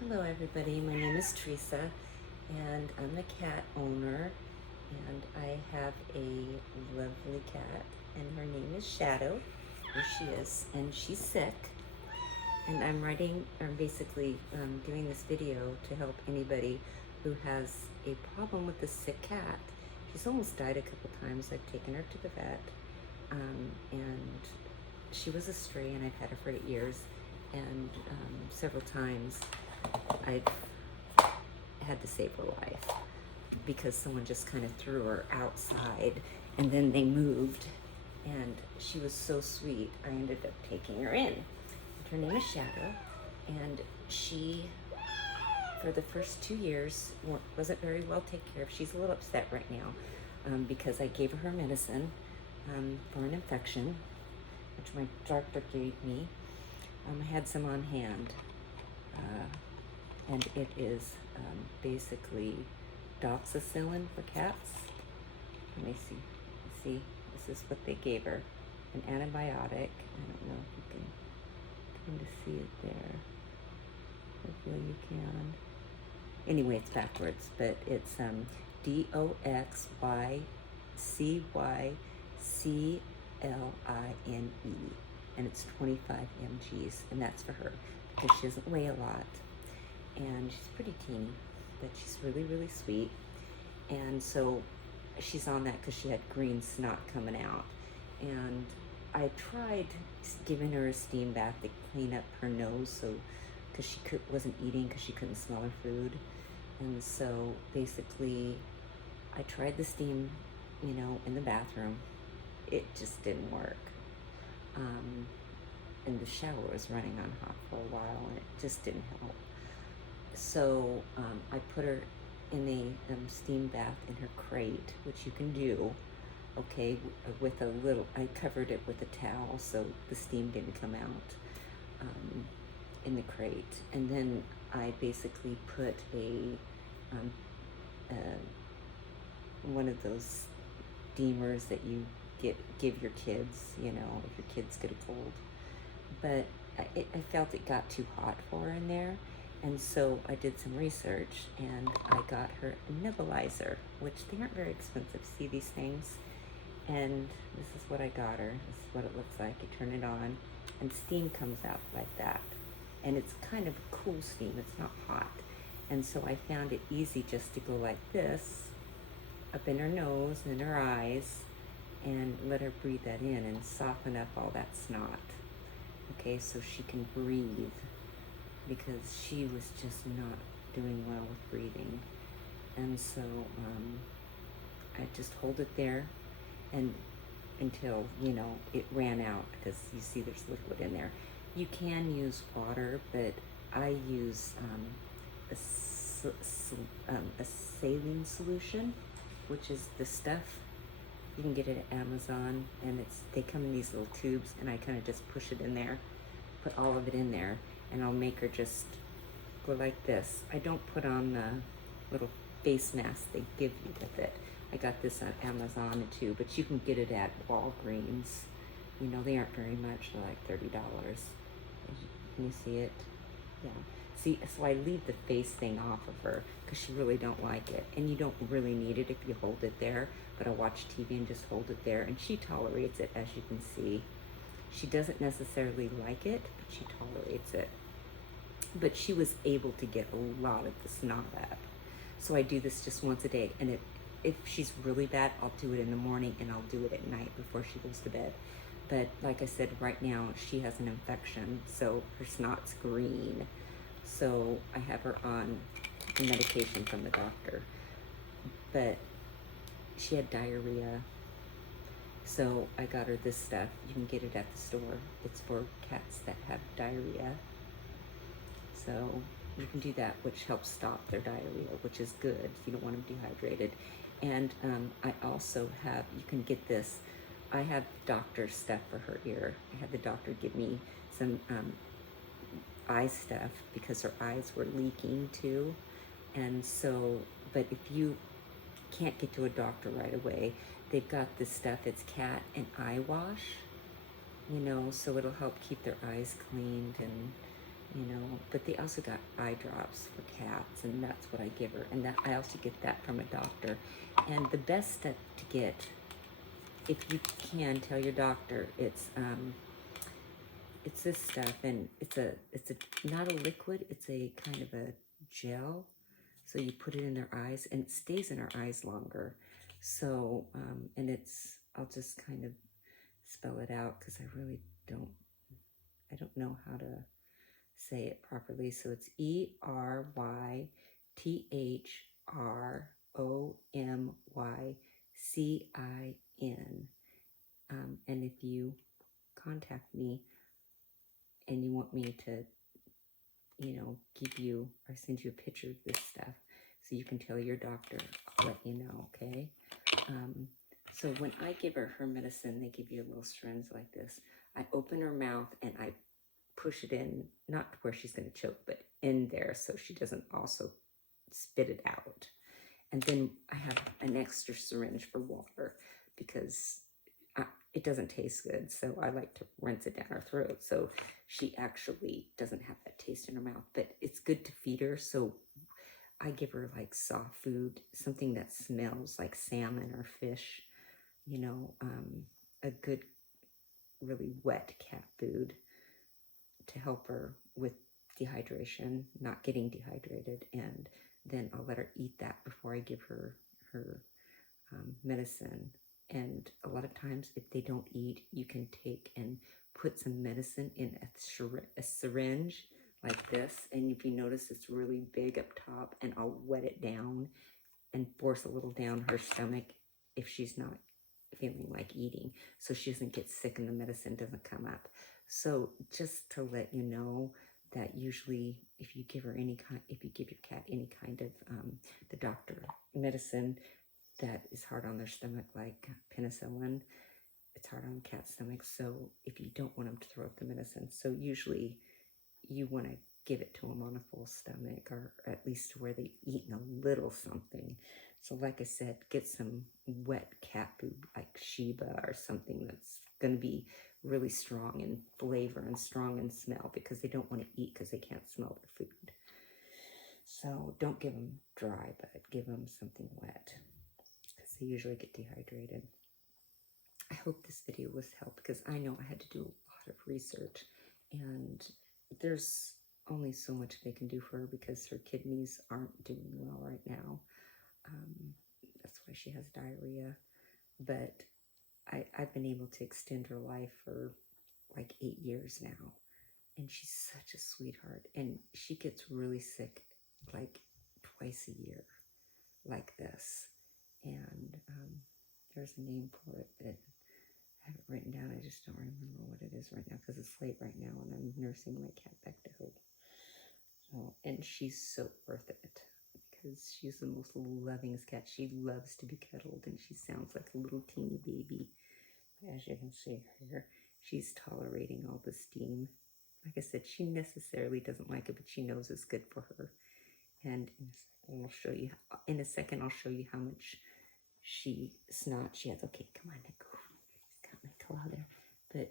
Hello everybody, my name is Teresa and I'm a cat owner and I have a lovely cat and her name is Shadow. Here she is and she's sick and I'm basically doing this video to help anybody who has a problem with a sick cat. She's almost died a couple times. I've taken her to the vet and she was a stray and I've had her for 8 years and several times I've had to save her life because someone just kind of threw her outside and then they moved and she was so sweet. I ended up taking her in. Her name is Shadow and she, for the first 2 years, wasn't very well taken care of. She's a little upset right now because I gave her medicine for an infection, which my doctor gave me. I had some on hand. And it is basically doxycycline for cats. Let me see. See, this is what they gave her. An antibiotic. I don't know if you can kind of see it there. Hopefully you can. Anyway, it's backwards, but it's DOXYCYCLINE, and it's 25 mgs, and that's for her because she doesn't weigh a lot. And she's pretty teeny, but she's really, really sweet. And so she's on that because she had green snot coming out. And I tried giving her a steam bath to clean up her nose, so because she wasn't eating because she couldn't smell her food. And so basically, I tried the steam, in the bathroom. It just didn't work. And the shower was running on hot for a while, and it just didn't help. So I put her in a steam bath in her crate, which you can do, okay, with a little, I covered it with a towel so the steam didn't come out in the crate. And then I basically put one of those steamers that you give your kids, if your kids get a cold. But I felt it got too hot for her in there. And so I did some research and I got her a nebulizer, which they aren't very expensive. See these things? And this is what I got her. This is what it looks like. You turn it on and steam comes out like that. And it's kind of a cool steam. It's not hot. And so I found it easy just to go like this, up in her nose and in her eyes, and let her breathe that in and soften up all that snot. Okay, so she can breathe, because she was just not doing well with breathing. And so I just hold it there and until, it ran out, because you see there's liquid in there. You can use water, but I use a saline solution, which is the stuff. You can get it at Amazon, and they come in these little tubes, and I kind of just push it in there, put all of it in there, and I'll make her just go like this. I don't put on the little face mask they give you with it. I got this on Amazon too, but you can get it at Walgreens. They aren't very much, they're like $30. Can you see it? Yeah. See, so I leave the face thing off of her because she really don't like it. And you don't really need it if you hold it there, but I watch TV and just hold it there, and she tolerates it, as you can see. She doesn't necessarily like it, but she tolerates it. But she was able to get a lot of the snot up. So I do this just once a day, and if she's really bad, I'll do it in the morning and I'll do it at night before she goes to bed. But like I said, right now she has an infection, so her snot's green. So I have her on medication from the doctor. But she had diarrhea, so I got her this stuff. You can get it at the store. It's for cats that have diarrhea. So you can do that, which helps stop their diarrhea, which is good. You don't want them dehydrated. And I also have, you can get this, I have doctor stuff for her ear. I had the doctor give me some eye stuff because her eyes were leaking too. And so, but if you can't get to a doctor right away, they've got this stuff, it's cat and eye wash, so it'll help keep their eyes cleaned and you know. But they also got eye drops for cats, and that's what I give her. And that I also get that from a doctor. And the best step to get, if you can, tell your doctor it's this stuff, and it's a not a liquid, it's a kind of a gel. So you put it in their eyes, and it stays in our eyes longer. So and it's, I'll just kind of spell it out because I don't know how to say it properly. So it's ERYTHROMYCIN. And if you contact me and you want me to, give you or send you a picture of this stuff so you can tell your doctor, I'll let you know, okay? So when I give her medicine, they give you a little syringe like this. I open her mouth and I push it in, not where she's going to choke, but in there so she doesn't also spit it out. And then I have an extra syringe for water because it doesn't taste good. So I like to rinse it down her throat so she actually doesn't have that taste in her mouth. But it's good to feed her. So I give her like soft food, something that smells like salmon or fish, a good, really wet cat food to help her with dehydration, not getting dehydrated. And then I'll let her eat that before I give her medicine. And a lot of times if they don't eat, you can take and put some medicine in a syringe like this. And if you notice, it's really big up top, and I'll wet it down and force a little down her stomach if she's not feeling like eating, so she doesn't get sick and the medicine doesn't come up. So just to let you know that usually if you give your cat any kind of the doctor medicine that is hard on their stomach, like penicillin, it's hard on cat stomachs. So if you don't want them to throw up the medicine, so usually you want to give it to them on a full stomach, or at least to where they've eaten a little something. So like I said, get some wet cat food like Sheba or something that's going to be really strong in flavor and strong in smell, because they don't want to eat because they can't smell their food. So don't give them dry, but give them something wet because they usually get dehydrated. I hope this video was helpful because I know I had to do a lot of research, and there's only so much they can do for her because her kidneys aren't doing well right now. That's why she has diarrhea. But I've been able to extend her life for like 8 years now. And she's such a sweetheart. And she gets really sick like twice a year like this. And there's a name for it that I have it written down. I just don't remember what it is right now because it's late right now and I'm nursing my cat back to health. So, and she's so worth it because she's the most lovingest cat. She loves to be cuddled and she sounds like a little teeny baby. As you can see here, she's tolerating all the steam. Like I said, she necessarily doesn't like it, but she knows it's good for her. And in a second I'll show you how much snot she has. Okay, come on, Nico. He's got my claw there. But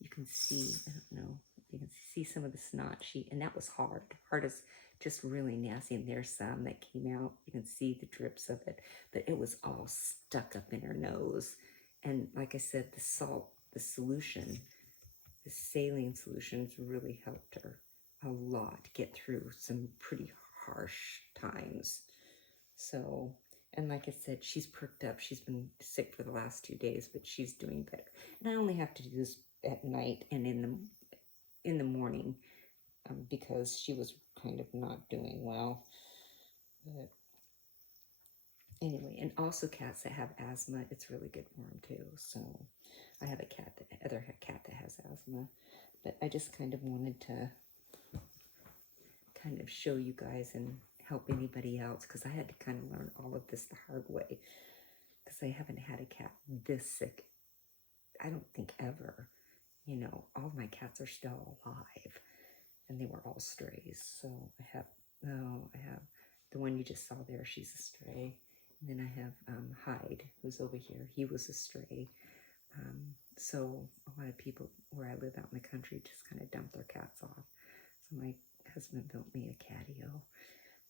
you can see, I don't know, you can see some of the snot and that was hard. Hard is just really nasty, and there's some that came out. You can see the drips of it, but it was all stuck up in her nose. And like I said, the solution, the saline solutions really helped her a lot get through some pretty harsh times. So, and like I said, she's perked up. She's been sick for the last 2 days, but she's doing better. And I only have to do this at night and in the morning because she was kind of not doing well. But anyway, and also cats that have asthma, it's really good for them too. So I have other cat that has asthma, but I just kind of wanted to kind of show you guys and help anybody else, because I had to kind of learn all of this the hard way, because I haven't had a cat this sick, I don't think ever. All my cats are still alive, and they were all strays. So I have the one you just saw there, she's a stray. And then I have Hyde, who's over here. He was a stray. So a lot of people where I live out in the country just kind of dump their cats off. So my husband built me a catio,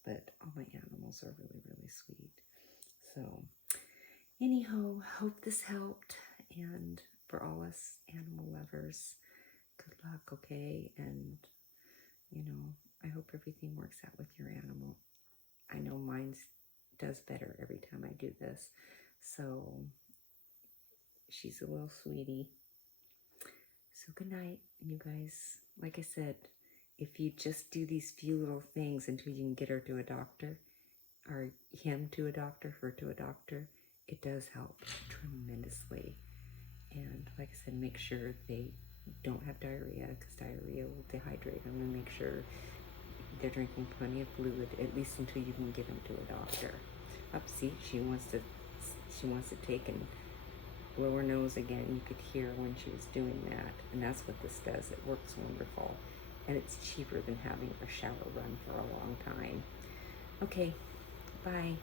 but all my animals are really, really sweet. So anyhow, hope this helped. And for all us animal lovers, good luck, okay? And, you know, I hope everything works out with your animal. I know mine does better every time I do this. So she's a little sweetie. So good night, you guys. Like I said, if you just do these few little things until you can get her to a doctor, or him to a doctor, her to a doctor, it does help tremendously. And like I said, make sure they don't have diarrhea, because diarrhea will dehydrate them, and make sure they're drinking plenty of fluid, at least until you can get them to a doctor. Up, see, she wants to take and blow her nose again. You could hear when she was doing that, and that's what this does. It works wonderful, and it's cheaper than having a shower run for a long time. Okay, bye.